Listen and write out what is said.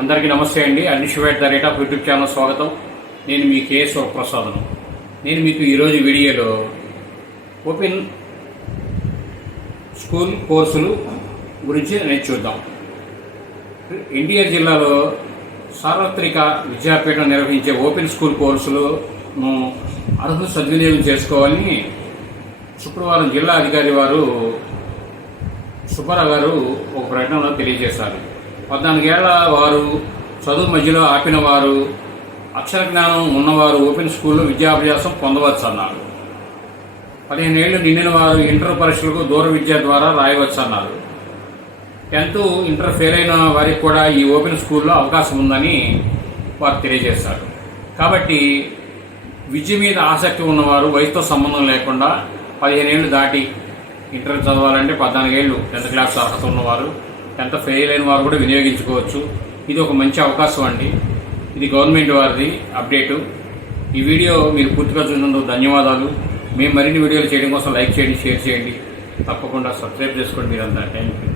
అందరికీ నమస్తే అండి. అన్నిషివేట్ the rate of YouTube channel స్వాగతం. నేను మీ కేఎస్ ప్రసాదను. నేను మీకు ఈరోజు వీడియోలో ఓపెన్ స్కూల్ కోర్సులు గురించి చూద్దాం. ఎన్టీఆర్ జిల్లాలో సార్వత్రిక విద్యాపీఠం నిర్వహించే ఓపెన్ స్కూల్ కోర్సులను అర్హులు సద్వినియోగం చేసుకోవాలని శుక్రవారం జిల్లా అధికారి వారు సుబ్బారావు గారు ఒక ప్రకటనలో తెలియజేశారు. 14 ఏళ్ల వారు, చదువు మధ్యలో ఆపిన వారు, అక్షర జ్ఞానం ఉన్నవారు ఓపెన్ స్కూల్లో విద్యాభ్యాసం పొందవచ్చు అన్నారు. 15 ఏళ్లు నిండిన వారు ఇంటర్ పరీక్షలకు దూర విద్య ద్వారా రాయవచ్చు అన్నారు. 10th ఇంటర్ ఫెయిల్ అయిన వారికి కూడా ఈ ఓపెన్ స్కూల్లో అవకాశం ఉందని వారు తెలియజేశారు. కాబట్టి విద్య మీద ఆసక్తి ఉన్నవారు వయసుతో సంబంధం లేకుండా 15 ఏళ్ళు దాటి ఇంటర్ చదవాలంటే 14 ఏళ్ళు 10th క్లాస్ అర్హత ఉన్నవారు, 10th ఫెయిల్ అయిన వారు కూడా వినియోగించుకోవచ్చు. ఇది ఒక మంచి అవకాశం అండి. ఇది గవర్నమెంట్ వారిది అప్డేటు. ఈ వీడియో మీరు పూర్తిగా చూసినందుకు ధన్యవాదాలు. మేము మరిన్ని వీడియోలు చేయడం కోసం లైక్ చేయండి, షేర్ చేయండి, తప్పకుండా సబ్స్క్రైబ్ చేసుకోండి మీరంతా. Thank you.